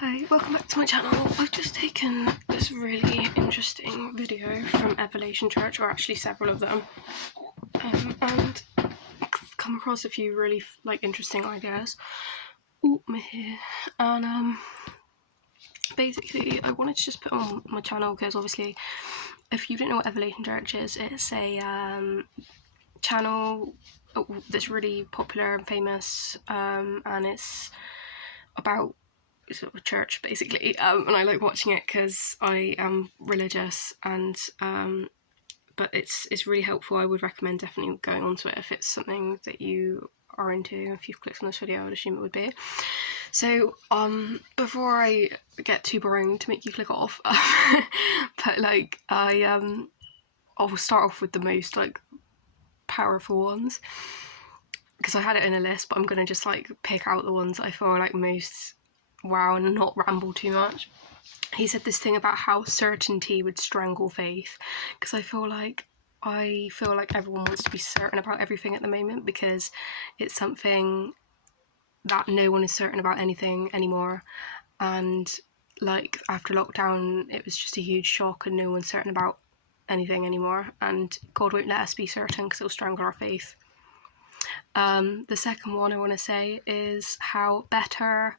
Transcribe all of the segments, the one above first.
Hi, welcome back to my channel. I've just taken this really interesting video from Evolution Church, or actually several of them, and come across a few really interesting ideas. Oh, my hair. And basically I wanted to just put on my channel because obviously if you don't know what Evolution Church is, it's a channel that's really popular and famous, and it's about sort of church basically, and I like watching it because I am religious, and but it's really helpful. I would recommend definitely going onto it if it's something that you are into. If you've clicked on this video, I would assume it would be. So before I get too boring to make you click off, but I'll start off with the most powerful ones, because I had it in a list, but I'm gonna just pick out the ones I feel most wow and not ramble too much. He said this thing about how certainty would strangle faith, because I feel like everyone wants to be certain about everything at the moment, because it's something that no one is certain about anything anymore, and after lockdown it was just a huge shock and no one's certain about anything anymore, and God won't let us be certain because it'll strangle our faith. The second one I want to say is how better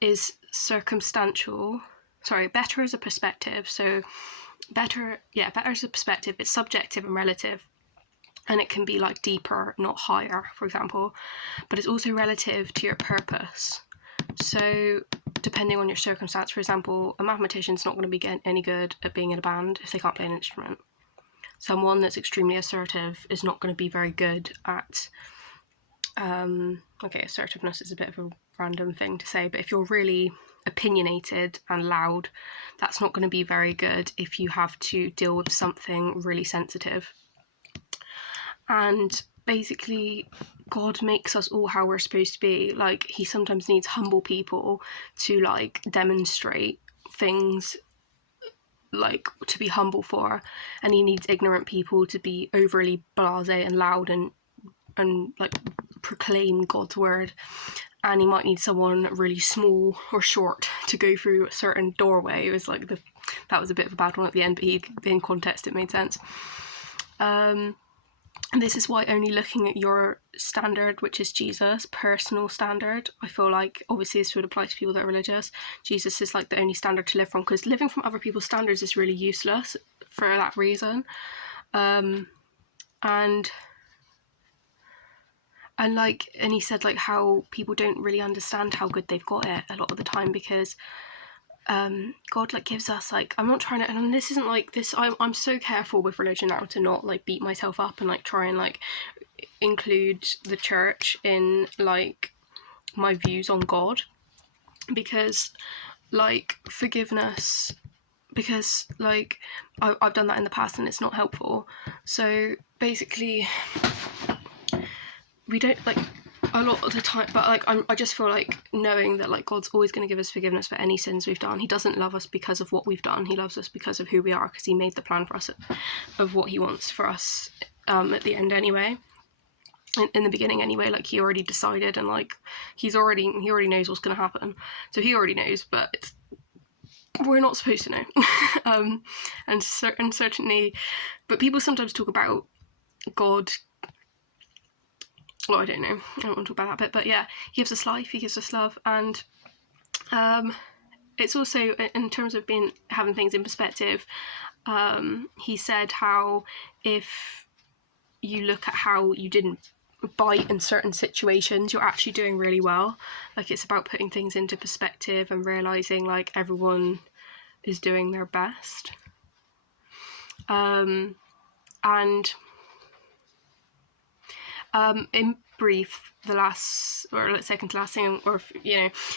is circumstantial. Sorry, better is a perspective. So better is a perspective. It's subjective and relative, and it can be deeper, not higher, for example, but it's also relative to your purpose. So depending on your circumstance, for example, a mathematician's not going to be getting any good at being in a band if they can't play an instrument. Someone that's extremely assertive is not going to be very good at assertiveness is a bit of a random thing to say, but if you're really opinionated and loud, that's not going to be very good if you have to deal with something really sensitive. And basically God makes us all how we're supposed to be. He sometimes needs humble people to demonstrate things to be humble for, and he needs ignorant people to be overly blasé and loud and proclaim God's word. And he might need someone really small or short to go through a certain doorway. It was that was a bit of a bad one at the end, but in context it made sense. And this is why only looking at your standard, which is Jesus' personal standard, I feel obviously this would apply to people that are religious. Jesus is the only standard to live from, because living from other people's standards is really useless for that reason. And he said how people don't really understand how good they've got it a lot of the time, because God gives us I'm not trying to, and this isn't this, I'm so careful with religion now to not beat myself up and try and include the church in my views on God, because forgiveness, because I've done that in the past and it's not helpful. So basically we don't a lot of the time, but I just feel knowing that God's always going to give us forgiveness for any sins we've done. He doesn't love us because of what we've done. He loves us because of who we are, because he made the plan for us of what he wants for us at the end anyway. In the beginning anyway, he already decided, and he already knows what's going to happen. So he already knows, but we're not supposed to know. And certainly, but people sometimes talk about God. Well, I don't know, I don't want to talk about that bit, but yeah, he gives us life, he gives us love, and it's also, in terms of having things in perspective, he said how if you look at how you didn't bite in certain situations, you're actually doing really well. It's about putting things into perspective and realising everyone is doing their best. In brief, second to last thing, or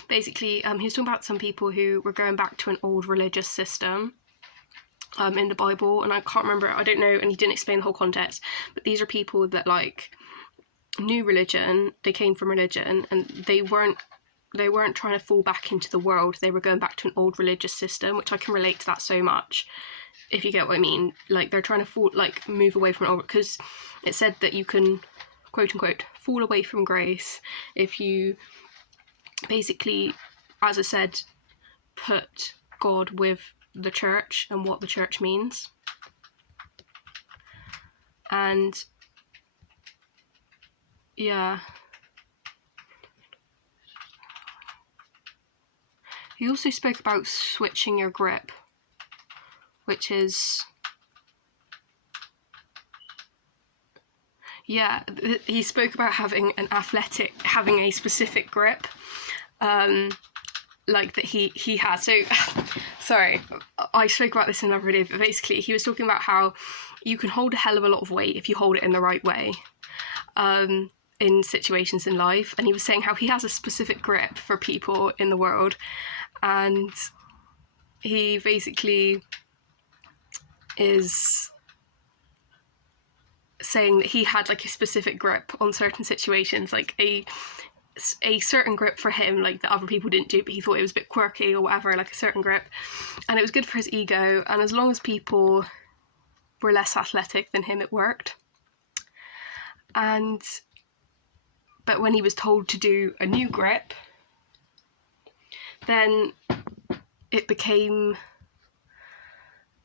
basically, he was talking about some people who were going back to an old religious system in the Bible, and I can't remember, I don't know, and he didn't explain the whole context, but these are people that knew religion, they came from religion, and they weren't trying to fall back into the world, they were going back to an old religious system, which I can relate to that so much, if you get what I mean. They're trying to move away from it, because it said that you can quote unquote, fall away from grace if you basically, as I said, put God with the church and what the church means. And yeah, he also spoke about switching your grip, which is, yeah, he spoke about having a specific grip, like that he has. So, sorry, I spoke about this in another video, but basically he was talking about how you can hold a hell of a lot of weight if you hold it in the right way, in situations in life. And he was saying how he has a specific grip for people in the world, and he basically is saying that he had like a specific grip on certain situations, like a certain grip for him, like that other people didn't do, but he thought it was a bit quirky or whatever, like a certain grip, and it was good for his ego, and as long as people were less athletic than him, it worked. But when he was told to do a new grip, then it became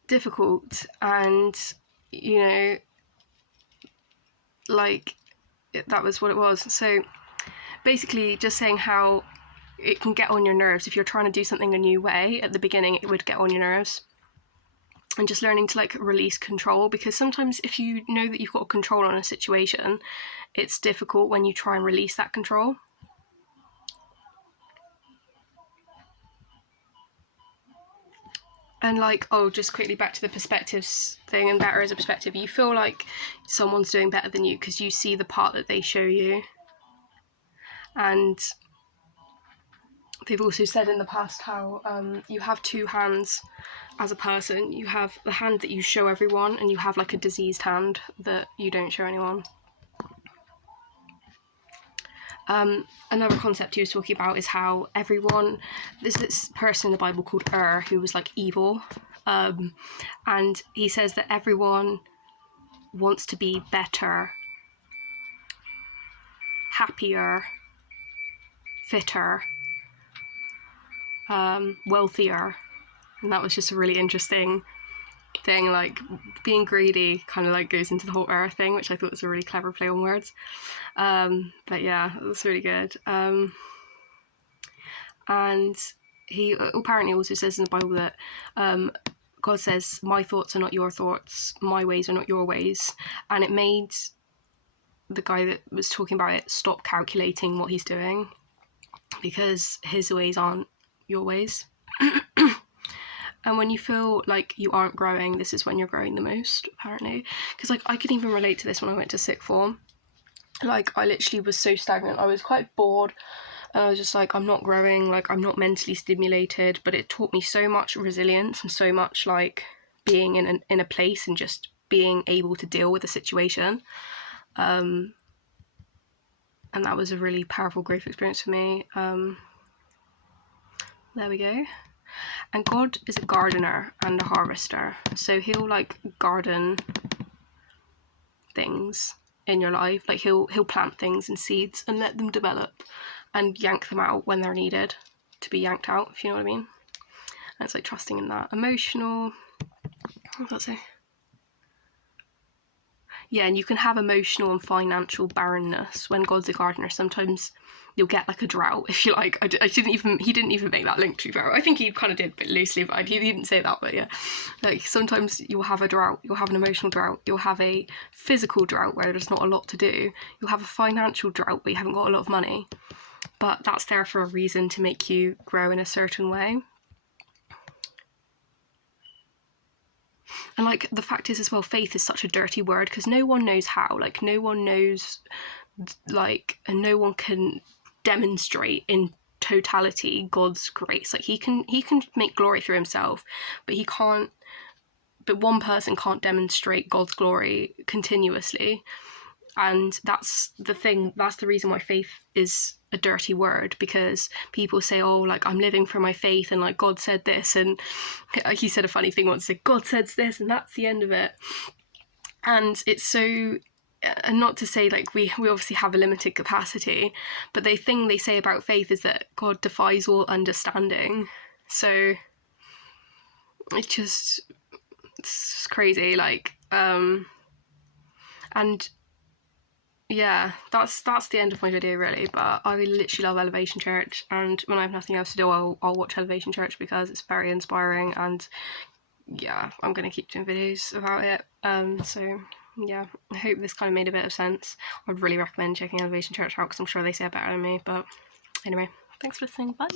difficult, and you know, like that was what it was. So basically just saying how it can get on your nerves if you're trying to do something a new way. At the beginning it would get on your nerves, and just learning to like release control, because sometimes if you know that you've got control on a situation, it's difficult when you try and release that control. And like, oh, just quickly back to the perspectives thing, and better as a perspective, you feel like someone's doing better than you because you see the part that they show you. And they've also said in the past how you have two hands as a person. You have the hand that you show everyone, and you have like a diseased hand that you don't show anyone. Another concept he was talking about is how everyone, there's this person in the Bible called who was like evil, and he says that everyone wants to be better, happier, fitter, wealthier, and that was just a really interesting thing. Like being greedy kind of like goes into the whole thing, which I thought was a really clever play on words. But yeah, it was really good. And he apparently also says in the Bible that God says, my thoughts are not your thoughts, my ways are not your ways, and it made the guy that was talking about it stop calculating what he's doing, because his ways aren't your ways. And when you feel like you aren't growing, this is when you're growing the most, apparently. Because like I could even relate to this when I went to sixth form. Like I literally was so stagnant. I was quite bored, and I was just like, I'm not growing, like I'm not mentally stimulated. But it taught me so much resilience and so much like being in a place and just being able to deal with a situation. And that was a really powerful growth experience for me. There we go. And God is a gardener and a harvester, so he'll like garden things in your life. Like he'll plant things and seeds and let them develop and yank them out when they're needed to be yanked out, if you know what I mean. And it's like trusting in that. Emotional, what does that say? Yeah, and you can have emotional and financial barrenness when God's a gardener. Sometimes you'll get like a drought, if you like. He didn't even make that link, to be fair. I think he kind of did, but loosely, but he didn't say that, but yeah. Like sometimes you'll have a drought, you'll have an emotional drought, you'll have a physical drought where there's not a lot to do, you'll have a financial drought where you haven't got a lot of money, but that's there for a reason, to make you grow in a certain way. And like the fact is as well, faith is such a dirty word, because no one knows how, like no one knows, like, and no one can demonstrate in totality God's grace. Like he can make glory through himself, but one person can't demonstrate God's glory continuously. And that's the thing, that's the reason why faith is a dirty word, because people say, oh, like I'm living for my faith, and like God said this, and he said a funny thing once, like God said this, and that's the end of it. And it's so and not to say like we obviously have a limited capacity, but the thing they say about faith is that God defies all understanding. So it's crazy, like, and yeah, that's the end of my video really. But I literally love Elevation Church, and when I have nothing else to do, I'll watch Elevation Church because it's very inspiring, and yeah, I'm gonna keep doing videos about it. So yeah, I hope this kind of made a bit of sense. I'd really recommend checking Elevation Church out because I'm sure they say it better than me. But anyway, thanks for listening. Bye.